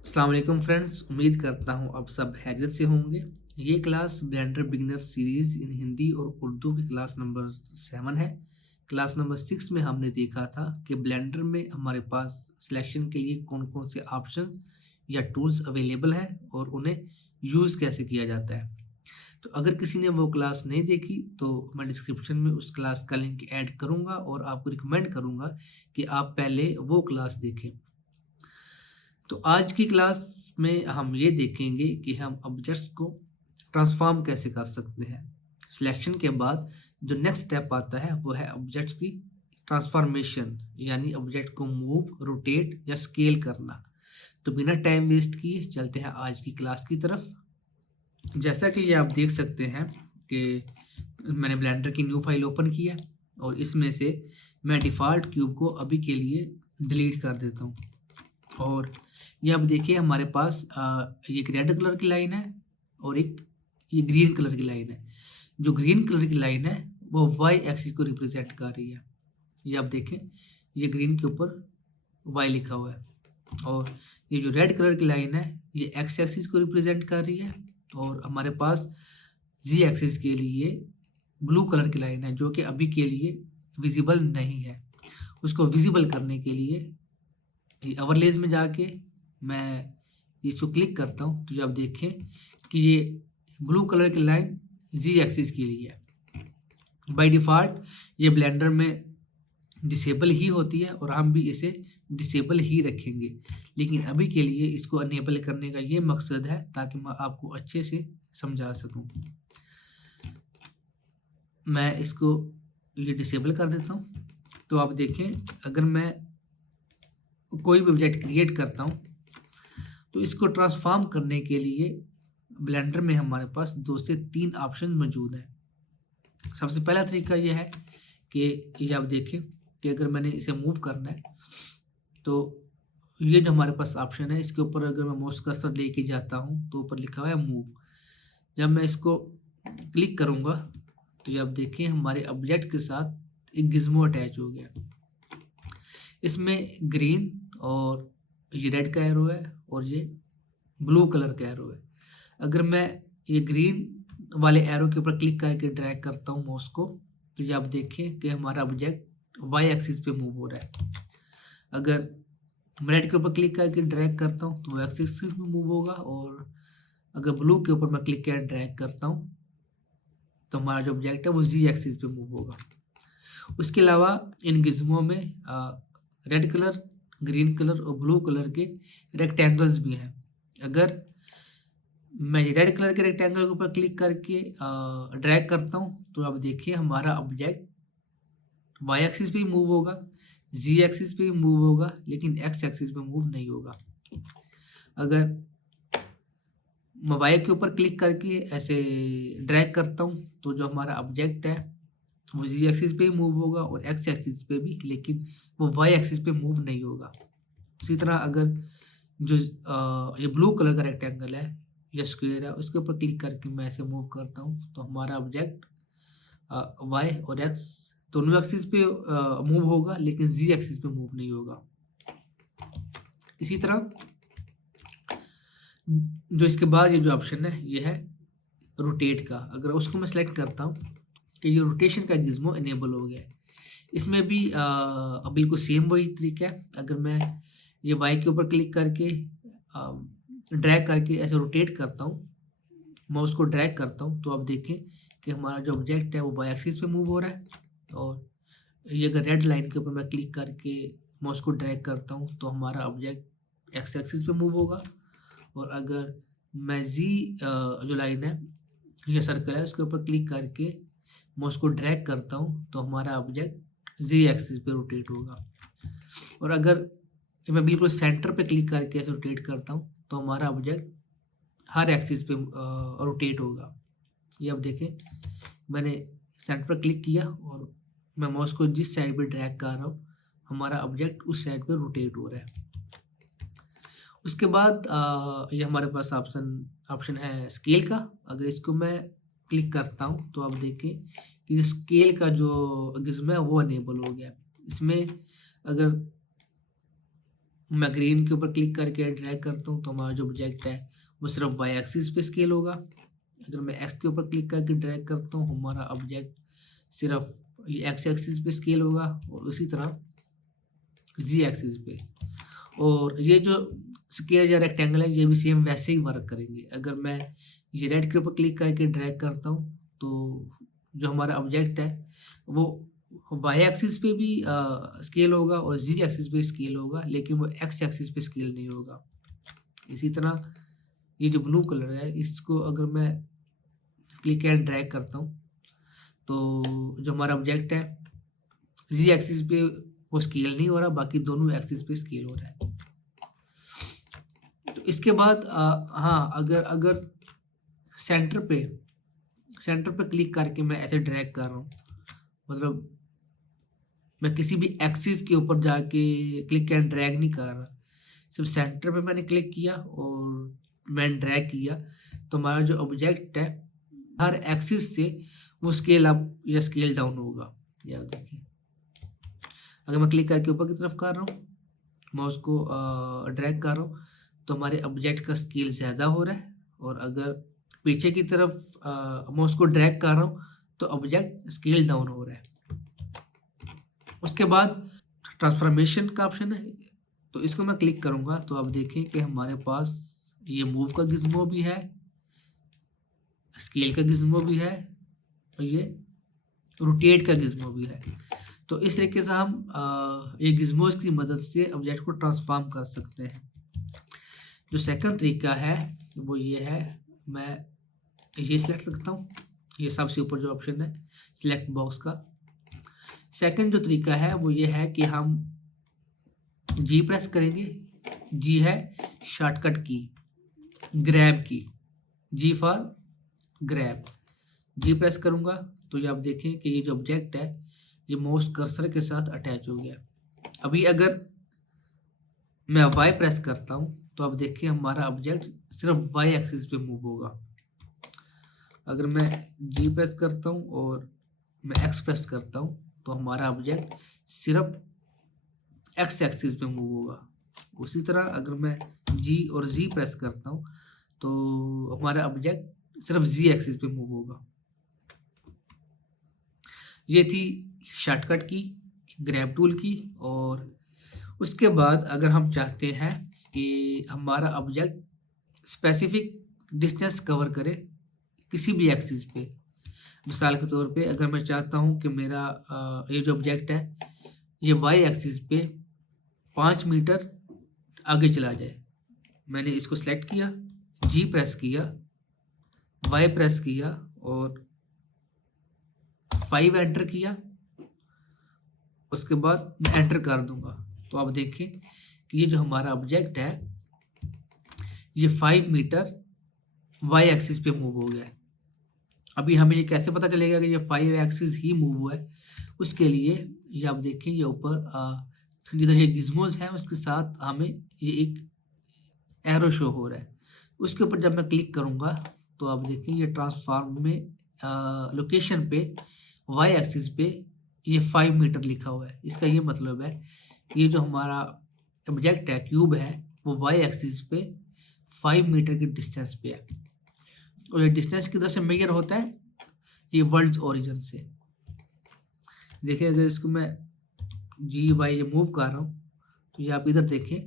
अस्सलाम वालेकुम फ्रेंड्स, उम्मीद करता हूँ आप सब खैरियत से होंगे। ये क्लास ब्लेंडर बिगिनर सीरीज़ इन हिंदी और उर्दू की क्लास नंबर 7 है। क्लास नंबर 6 में हमने देखा था कि ब्लेंडर में हमारे पास सिलेक्शन के लिए कौन-कौन से ऑप्शंस या टूल्स अवेलेबल हैं और उन्हें यूज़ कैसे किया जाता है। तो अगर किसी ने वो क्लास नहीं देखी तो मैं डिस्क्रिप्शन में उस क्लास का लिंक ऐड करूँगा और आपको रिकमेंड करूँगा कि आप पहले वो क्लास देखें। तो आज की क्लास में हम ये देखेंगे कि हम ऑब्जेक्ट्स को ट्रांसफॉर्म कैसे कर सकते हैं। सिलेक्शन के बाद जो नेक्स्ट स्टेप आता है वो है ऑब्जेक्ट्स की ट्रांसफॉर्मेशन, यानी ऑब्जेक्ट को मूव, रोटेट या स्केल करना। तो बिना टाइम वेस्ट किए चलते हैं आज की क्लास की तरफ। जैसा कि ये आप देख सकते हैं कि मैंने ब्लेंडर की न्यू फाइल ओपन की है और इसमें से मैं डिफ़ॉल्ट क्यूब को अभी के लिए डिलीट कर देता हूँ। और ये अब देखिए हमारे पास ये एक रेड कलर की लाइन है और एक ये ग्रीन कलर की लाइन है। जो ग्रीन कलर की लाइन है वो वाई एक्सिस को रिप्रेजेंट कर रही है। ये आप देखें, ये ग्रीन के ऊपर वाई लिखा हुआ है और ये जो रेड कलर की लाइन है ये एक्स एक्सिस को रिप्रेजेंट कर रही है और हमारे पास जी एक्सिस के लिए ब्लू कलर की लाइन है जो कि अभी के लिए विजिबल नहीं है। उसको विजिबल करने के लिए ये ओवरलेज़ में जाके मैं इसको क्लिक करता हूँ, तो जो आप देखें कि ये ब्लू कलर की लाइन जी एक्सिस के लिए है। बाय डिफ़ॉल्ट ये ब्लेंडर में डिसेबल ही होती है और हम भी इसे डिसेबल ही रखेंगे। लेकिन अभी के लिए इसको अनेबल करने का ये मकसद है ताकि मैं आपको अच्छे से समझा सकूँ। मैं इसको ये डिसेबल कर देता हूँ। तो आप देखें, अगर मैं कोई भी ऑब्जेक्ट क्रिएट करता हूँ तो इसको ट्रांसफ़ॉर्म करने के लिए ब्लेंडर में हमारे पास 2 से 3 ऑप्शन मौजूद हैं। सबसे पहला तरीका ये है कि ये आप देखें कि अगर मैंने इसे मूव करना है, तो ये जो हमारे पास ऑप्शन है, इसके ऊपर अगर मैं माउस कर्सर लेके जाता हूँ, तो ऊपर लिखा हुआ है मूव। जब मैं इसको क्लिक करूँगा, तो ये आप देखें हमारे ऑब्जेक्ट के साथ एक गिज़्मो अटैच हो गया। इसमें ग्रीन और ये रेड का एरो है और ये ब्लू कलर का एरो है। अगर मैं ये ग्रीन वाले एरो के ऊपर क्लिक करके ड्रैग करता हूँ माउस को, तो ये आप देखें कि हमारा ऑब्जेक्ट वाई एक्सिस पे मूव हो रहा है। अगर मैं रेड के ऊपर क्लिक करके ड्रैग करता हूँ, तो वो एक्स एक्सिस पे मूव होगा और अगर ब्लू के ऊपर मैं क्लिक करके ड्रैग करता हूँ, तो हमारा जो ऑब्जेक्ट है वो जी एक्सिस पे मूव होगा। उसके अलावा इन गिज़्मो में रेड कलर, ग्रीन कलर और ब्लू कलर के रेक्टेंगल्स भी हैं। अगर मैं ये रेड कलर के रेक्टेंगल के ऊपर क्लिक करके ड्रैग करता हूँ, तो अब देखिए हमारा ऑब्जेक्ट वाई एक्सिस पे ही मूव होगा, जी एक्सिस पे भी मूव होगा, लेकिन एक्स एक्सिस पे मूव नहीं होगा। अगर मैं वाई के ऊपर क्लिक करके ऐसे ड्रैग करता हूँ, तो जो हमारा ऑब्जेक्ट है वो जी एक्सिस पे ही मूव होगा और एक्स एक्सिस पे भी, लेकिन वो वाई एक्सिस पे मूव नहीं होगा। उसी तरह अगर जो ये ब्लू कलर का रेक्टेंगल है या स्क्वायर है, उसके ऊपर क्लिक करके मैं ऐसे मूव करता हूँ, तो हमारा ऑब्जेक्ट वाई और एक्स दोनों एक्सिस पे मूव होगा, लेकिन जी एक्सिस पे मूव नहीं होगा। इसी तरह जो इसके बाद ये जो ऑप्शन है, ये है रोटेट का। अगर उसको मैं सेलेक्ट करता हूँ, तो ये रोटेशन का गिज़्मो इनेबल हो गया है। इसमें भी बिल्कुल सेम वही तरीका है। अगर मैं ये वाई के ऊपर क्लिक करके ड्रैग करके ऐसे रोटेट करता हूँ, माउस को ड्रैग करता हूँ, तो आप देखें कि हमारा जो ऑब्जेक्ट है वो वाई एक्सिस पे मूव हो रहा है और ये अगर रेड लाइन के ऊपर मैं क्लिक करके माउस को ड्रैग करता हूँ, तो हमारा ऑब्जेक्ट एक्स एक्सिस पे मूव होगा और अगर मैं जो लाइन है, ये सर्कल है, उसके ऊपर क्लिक करके माउस को ड्रैग करता हूँ, तो हमारा ऑब्जेक्ट जी एक्सिस पे रोटेट होगा और अगर मैं बिल्कुल सेंटर पे क्लिक करके ऐसे रोटेट करता हूँ, तो हमारा ऑब्जेक्ट हर एक्सिस पे रोटेट होगा। ये अब देखें, मैंने सेंटर पर क्लिक किया और मैं माउस को जिस साइड पे ड्रैग कर रहा हूँ, हमारा ऑब्जेक्ट उस साइड पे रोटेट हो रहा है। उसके बाद ये हमारे पास ऑप्शन है स्केल का। अगर इसको मैं क्लिक करता हूँ, तो आप देखें कि स्केल का जो गिज़्म है वो इनेबल हो गया। इसमें अगर मैं ग्रीन के ऊपर क्लिक करके ड्रैग करता हूँ तो हमारा जो ऑब्जेक्ट है वो सिर्फ वाई एक्सिस पे स्केल होगा। अगर मैं एक्स के ऊपर क्लिक करके ड्रैग करता हूँ हमारा ऑब्जेक्ट सिर्फ ये एक्स एक्सिस पे स्केल होगा और उसी तरह जी एक्सिस पे। और ये जो स्क्वायर या रेक्टेंगल है ये भी सेम वैसे ही वर्क करेंगे। अगर मैं ये रेड के ऊपर क्लिक करके ड्रैग करता हूँ तो जो हमारा ऑब्जेक्ट है वो वाई एक्सिस पे भी स्केल होगा और जी एक्सिस पे स्केल होगा, लेकिन वो एक्स एक्सिस पे स्केल नहीं होगा। इसी तरह ये जो ब्लू कलर है इसको अगर मैं क्लिक एंड ड्रैग करता हूँ तो जो हमारा ऑब्जेक्ट है जी एक्सिस पे वो स्केल नहीं हो रहा, बाकी दोनों एक्सिस पे स्केल हो रहा है। तो इसके बाद हाँ, अगर अगर सेंटर पे क्लिक करके मैं ऐसे ड्रैग कर रहा हूँ, मतलब मैं किसी भी एक्सिस के ऊपर जाके क्लिक एंड ड्रैग नहीं कर रहा, सिर्फ सेंटर पे मैंने क्लिक किया और मैंने ड्रैग किया तो हमारा जो ऑब्जेक्ट है हर एक्सिस से वो स्केल अप या स्केल डाउन होगा। ये आप देखिए, अगर मैं क्लिक करके ऊपर की तरफ कर रहा हूँ, माउस को ड्रैग कर रहा हूँ तो हमारे ऑब्जेक्ट का स्केल ज़्यादा हो रहा है, और अगर पीछे की तरफ माउस को ड्रैग कर रहा हूँ तो ऑब्जेक्ट स्केल डाउन हो रहा है। उसके बाद ट्रांसफॉर्मेशन का ऑप्शन है, तो इसको मैं क्लिक करूँगा तो आप देखें कि हमारे पास ये मूव का गिज़्मो भी है, स्केल का गिज़्मो भी है और ये रोटेट का गिज़्मो भी है। तो इस तरीके से हम ये गिज़्मोज़ की मदद से ऑब्जेक्ट को ट्रांसफॉर्म कर सकते हैं। जो सेकंड तरीका है वो ये है, मैं ये सिलेक्ट रखता हूँ, ये सबसे ऊपर जो ऑप्शन है सिलेक्ट बॉक्स का। सेकंड जो तरीका है वो ये है कि हम जी प्रेस करेंगे। जी है शॉर्टकट की, ग्रैब की, जी फॉर ग्रैब। जी प्रेस करूँगा तो ये आप देखें कि ये जो ऑब्जेक्ट है ये माउस कर्सर के साथ अटैच हो गया। अभी अगर मैं वाई प्रेस करता हूँ तो आप देखिए हमारा ऑब्जेक्ट सिर्फ वाई एक्सिस पे मूव होगा। अगर मैं जी प्रेस करता हूँ और मैं एक्स प्रेस करता हूँ तो हमारा ऑब्जेक्ट सिर्फ एक्स एक्सिस पे मूव होगा। उसी तरह अगर मैं जी और जी प्रेस करता हूँ तो हमारा ऑब्जेक्ट सिर्फ जी एक्सिस पे मूव होगा। ये थी शॉर्टकट की, ग्रैब टूल की। और उसके बाद अगर हम चाहते हैं कि हमारा ऑब्जेक्ट स्पेसिफिक डिस्टेंस कवर करे किसी भी एक्सिस पे, मिसाल के तौर पे अगर मैं चाहता हूँ कि मेरा ये जो ऑब्जेक्ट है ये वाई एक्सिस पे 5 मीटर आगे चला जाए, मैंने इसको सेलेक्ट किया, जी प्रेस किया, वाई प्रेस किया और 5 एंटर किया, उसके बाद मैं एंटर कर दूंगा तो आप देखें कि ये जो हमारा ऑब्जेक्ट है ये 5 मीटर वाई एक्सिस पे मूव हो गया है। अभी हमें ये कैसे पता चलेगा कि ये 5 एक्सिस ही मूव हुआ है? उसके लिए ये आप देखें ये ऊपर जिधर ये गिज़मोज़ हैं उसके साथ हमें ये एक एरो शो हो रहा है। उसके ऊपर जब मैं क्लिक करूँगा तो आप देखें ये ट्रांसफॉर्म में लोकेशन पे वाई एक्सिस पे ये 5 मीटर लिखा हुआ है। इसका ये मतलब है ये जो हमारा ऑब्जेक्ट है, क्यूब है, वो वाई एक्सिस पे 5 मीटर की डिस्टेंस पे है। और ये डिस्टेंस किधर से मेजर होता है? ये वर्ल्ड ओरिजिन से। देखिए अगर इसको मैं जी वाई ये मूव कर रहा हूँ तो ये आप इधर देखें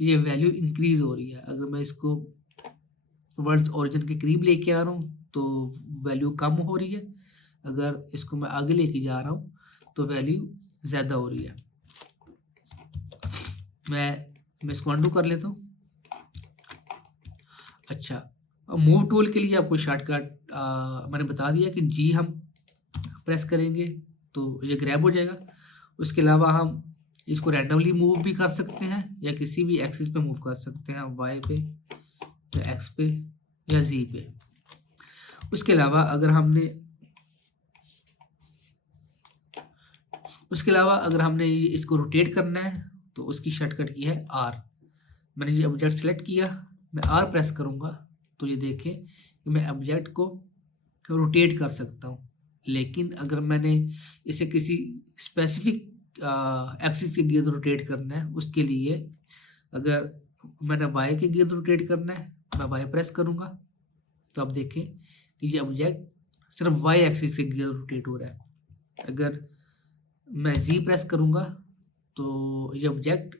कि ये वैल्यू इंक्रीज हो रही है। अगर मैं इसको वर्ल्ड ओरिजिन के करीब लेके आ रहा हूँ तो वैल्यू कम हो रही है, अगर इसको मैं आगे लेके जा रहा हूँ तो वैल्यू ज़्यादा हो रही है। मैं इसको अंडू कर लेता हूँ। अच्छा, अब मूव टूल के लिए आपको शॉर्टकट मैंने बता दिया कि जी हम प्रेस करेंगे तो ये ग्रैब हो जाएगा। उसके अलावा हम इसको रैंडमली मूव भी कर सकते हैं या किसी भी एक्सिस पे मूव कर सकते हैं, वाई पे या एक्स पे या जी पे। उसके अलावा अगर हमने इसको रोटेट करना है तो उसकी शॉर्टकट की है आर। मैंने ये ऑब्जेक्ट सेलेक्ट किया, मैं आर प्रेस करूँगा तो ये देखें कि मैं ऑब्जेक्ट को रोटेट कर सकता हूँ। लेकिन अगर मैंने इसे किसी स्पेसिफिक एक्सिस के गिर्द रोटेट करना है उसके लिए अगर मैंने वाई के गिर्द रोटेट करना है, मैं वाई प्रेस करूँगा तो आप देखें कि ये ऑब्जेक्ट सिर्फ वाई एक्सिस के गिर्द रोटेट हो रहा है। अगर मैं जी प्रेस करूँगा तो ये ऑब्जेक्ट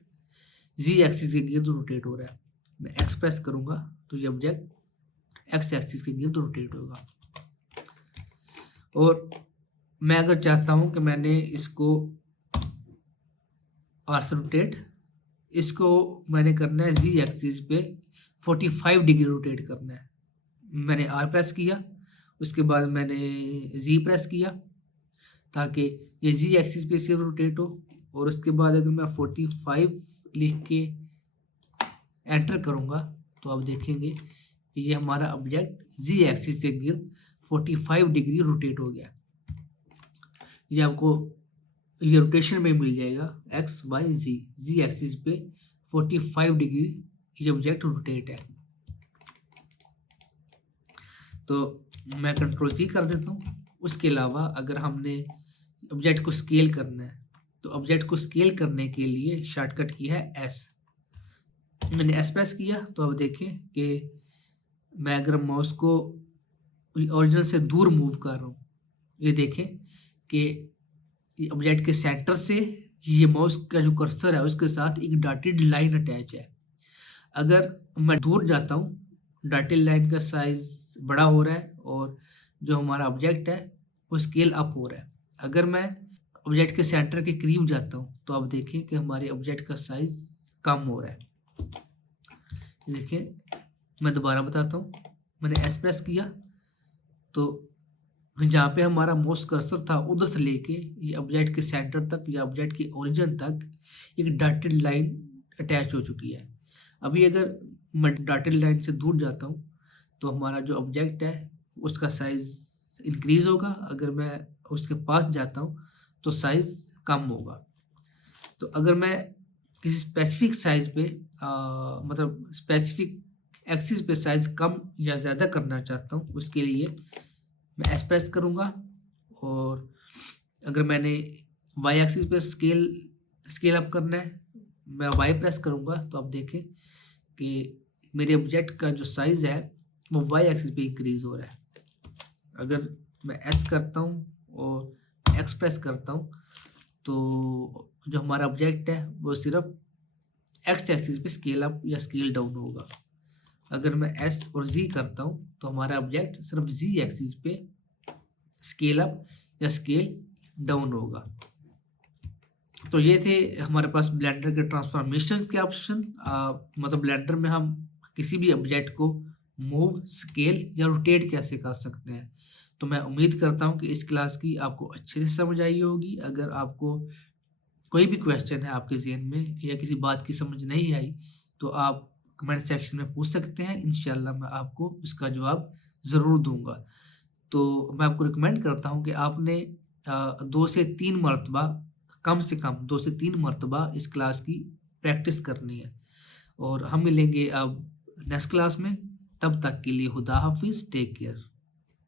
जी एक्सिस के गिर्द रोटेट हो रहा है। मैं एक्स प्रेस करूँगा तो ये ऑब्जेक्ट एक्स एक्सिस के गिर्द रोटेट होगा। और मैं अगर चाहता हूँ कि मैंने इसको आर से रोटेट, इसको मैंने करना है जी एक्सिस पे 45 डिग्री रोटेट करना है। मैंने आर प्रेस किया, उसके बाद मैंने जी प्रेस किया ताकि ये जी एक्सिस पे सिर्फ रोटेट हो। और उसके बाद अगर मैं 45 लिख के एंटर करूँगा तो आप देखेंगे कि ये हमारा ऑब्जेक्ट जी एक्सिस से गिर्द 45 डिग्री रोटेट हो गया। ये आपको ये रोटेशन में मिल जाएगा एक्स वाई जी, जी एक्सिस पे 45 डिग्री ये ऑब्जेक्ट रोटेट है। तो मैं कंट्रोल जी कर देता हूँ। उसके अलावा अगर हमने ऑब्जेक्ट को स्केल करना है तो ऑब्जेक्ट को स्केल करने के लिए शॉर्टकट की है एस। मैंने एस प्रेस किया तो अब देखें कि मैं अगर माउस को ओरिजिनल से दूर मूव कर रहा हूँ, ये देखें कि ऑब्जेक्ट के सेंटर से ये माउस का जो कर्सर है उसके साथ एक डॉटेड लाइन अटैच है। अगर मैं दूर जाता हूँ, डॉटेड लाइन का साइज बड़ा हो रहा है और जो हमारा ऑब्जेक्ट है वो स्केल अप हो रहा है। अगर मैं ऑब्जेक्ट के सेंटर के करीब जाता हूँ तो आप देखें कि हमारे ऑब्जेक्ट का साइज कम हो रहा है। देखिए मैं दोबारा बताता हूँ, मैंने एस प्रेस किया तो जहाँ पे हमारा माउस कर्सर था उधर से लेके ये ऑब्जेक्ट के सेंटर तक या ऑब्जेक्ट के ओरिजिन तक एक डॉटेड लाइन अटैच हो चुकी है। अभी अगर मैं डॉटेड लाइन से दूर जाता हूँ तो हमारा जो ऑब्जेक्ट है उसका साइज इंक्रीज होगा, अगर मैं उसके पास जाता हूँ तो साइज कम होगा। तो अगर मैं किसी स्पेसिफिक साइज पे मतलब स्पेसिफिक एक्सिस पे साइज कम या ज़्यादा करना चाहता हूँ, उसके लिए मैं एस प्रेस करूँगा। और अगर मैंने वाई एक्सिस पे स्केल अप करना है, मैं वाई प्रेस करूँगा तो आप देखें कि मेरे ऑब्जेक्ट का जो साइज़ है वो वाई एक्सिस पे इंक्रीज हो रहा है। अगर मैं एस करता हूँ और एक्स प्रेस करता हूँ तो जो हमारा ऑब्जेक्ट है वो सिर्फ एक्स एक्सिस पे स्केल अप या स्केल डाउन होगा। अगर मैं एस और जी करता हूँ तो हमारा ऑब्जेक्ट सिर्फ जी एक्सिस पे स्केल अप या स्केल डाउन होगा। तो ये थे हमारे पास ब्लेंडर के ट्रांसफॉर्मेशन के ऑप्शन। मतलब ब्लेंडर में हम किसी भी ऑब्जेक्ट को मूव, स्केल या रोटेट कैसे कर सकते हैं। तो मैं उम्मीद करता हूँ कि इस क्लास की आपको अच्छे से समझ आई होगी। अगर आपको कोई भी क्वेश्चन है आपके ज़हन में या किसी बात की समझ नहीं आई तो आप कमेंट सेक्शन में पूछ सकते हैं। इंशाल्लाह मैं आपको उसका जवाब ज़रूर दूंगा। तो मैं आपको रिकमेंड करता हूँ कि आपने 2 से 3 मरतबा, कम से कम 2 से 3 मरतबा इस क्लास की प्रैक्टिस करनी है। और हम मिलेंगे अब नेक्स्ट क्लास में। तब तक के लिए खुदा हाफिज़, टेक केयर।